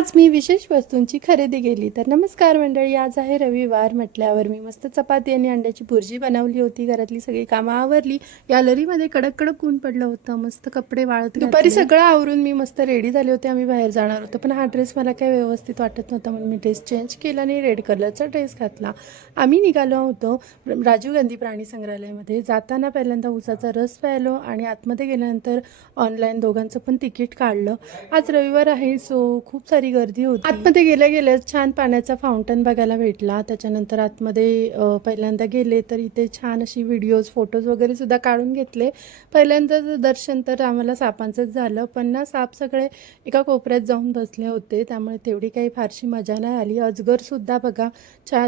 आज मी विशेष वस्तूंची खरेदी केली. तर नमस्कार मंडळी, आज आहे रविवार म्हटल्यावर मी मस्त चपाती आणि अंड्याची भुर्जी बनवली होती. घरातली सगळी कामं आवरली. गॅलरीमध्ये कडक कडक ऊन पडलं होतं. मस्त कपडे वाळत दुपारी सगळं आवरून मी मस्त रेडी झाले होते. आम्ही बाहेर जाणार होतो, पण हा ड्रेस मला काही व्यवस्थित वाटत नव्हता म्हणून मी ड्रेस चेंज केला आणि रेड कलरचा ड्रेस घातला. आम्ही निघालो होतो राजीव गांधी प्राणी संग्रहालयामध्ये. जाताना पहिल्यांदा उसाचा रस प्यायलो आणि आतमध्ये गेल्यानंतर ऑनलाईन दोघांचं पण तिकीट काढलं. आज रविवार आहे, सो खूप सारी गर्दी होती. आतमध्ये गेल्या गेल्या छान पाण्याचा फाउंटन बघायला भेटला. त्याच्यानंतर आतमध्ये पहिल्यांदा गेले तर इथे छान अशी व्हिडिओज फोटोज वगैरे सुद्धा काढून घेतले. पहिल्यांदा दर्शन तर आम्हाला सापांचंच झालं, पण ना साप सगळे एका कोपऱ्यात जाऊन बसले होते, त्यामुळे तेवढी काही फारशी मजा नाही आली. अजगरसुद्धा बघा,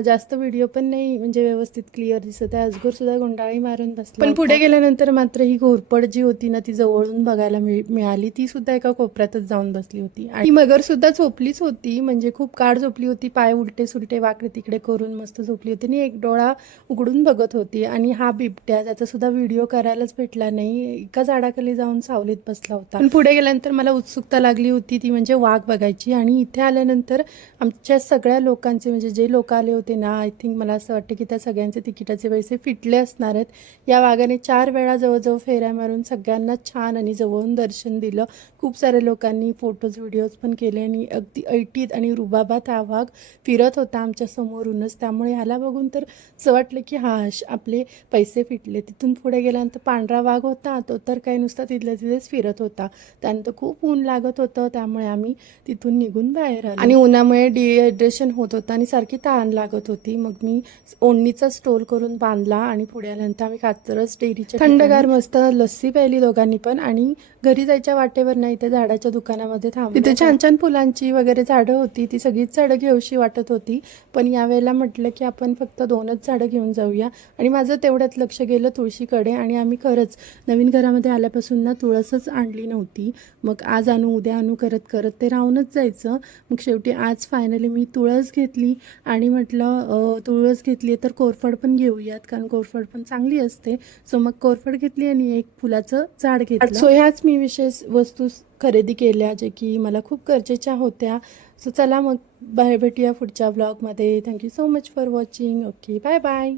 जास्त व्हिडिओ पण नाही म्हणजे व्यवस्थित क्लिअर दिसत आहे. अजगरसुद्धा गुंडाळी मारून बसला. पण पुढे गेल्यानंतर मात्र ही घोरपड जी होती ना, ती जवळून बघायला मिळाली. ती सुद्धा एका कोपऱ्यातच जाऊन बसली होती आणि मगर सुद्धा झोपलीच होती, म्हणजे खूप काळ झोपली होती. पाय उलटे सुलटे वाकडे तिकडे करून मस्त झोपली होती आणि एक डोळा उघडून बघत होती. आणि हा बिबट्या, त्याचा सुद्धा व्हिडिओ करायलाच भेटला नाही. एका झाडाखाली जाऊन सावलीत बसला होता. पण पुढे गेल्यानंतर मला उत्सुकता लागली होती, ती म्हणजे वाघ बघायची. आणि इथे आल्यानंतर आमच्या सगळ्या लोकांचे म्हणजे जे लोक आले होते ना, आय थिंक मला असं वाटतं की त्या सगळ्यांचे तिकिटाचे पैसे फिटले असणार आहेत. या वाघाने 4 वेळा जवळजवळ फेऱ्या मारून सगळ्यांना छान आणि जवळून दर्शन दिलं. खूप साऱ्या लोकांनी फोटोज व्हिडिओज पण केले आणि अगदी ऐटीत आणि रुबाबात हा वाघ फिरत होता आमच्या समोरूनच. त्यामुळे ह्याला बघून तर असं वाटलं की हा आपले पैसे फिटले. तिथून पुढे गेल्यानंतर पांढरा वाघ होता, तो तर काही नुसता तिथल्या तिथेच फिरत होता. त्यानंतर खूप ऊन लागत होतं, त्यामुळे आम्ही तिथून निघून बाहेर आलो. आणि उन्हामुळे डिहायड्रेशन होत होतं आणि सारखी तहान लागत होती. मग मी ओढणीचा स्टोल करून बांधला आणि पुढे आल्यानंतर आम्ही कात्रज डेअरीच्या थंडगार मस्त लस्सी प्यायली दोघांनी पण. आणि घरी जायच्या वाटेवर नाही, त्या झाडाच्या दुकानामध्ये थांबलो. तिथे छान छान फुलांची वगैरे झाडं होती. ती सगळीच झाडं घेऊशी वाटत होती, पण यावेळेला म्हटलं की आपण फक्त 2च झाडं घेऊन जाऊया. आणि माझं तेवढ्यात लक्ष गेलं तुळशीकडे. आणि आम्ही खरंच नवीन घरामध्ये आल्यापासून ना तुळसच आणली नव्हती. मग आज आणू उद्या आणू करत करत ते राहूनच जायचं. मग शेवटी आज फायनली मी तुळस घेतली आणि म्हटलं तुळस घेतली तर कोरफड पण घेऊयात, कारण कोरफड पण चांगली असते. सो मग कोरफड घेतली आणि एक फुलाचं झाड घेतलं. सो ह्याच मी विशेष वस्तू खरेदी केल्या, जे की मला खूप गरजेच्या होत्या. सो चला मग बाहेर भेटूया पुढच्या ब्लॉगमध्ये. Thank you so much for watching. Okay, bye bye.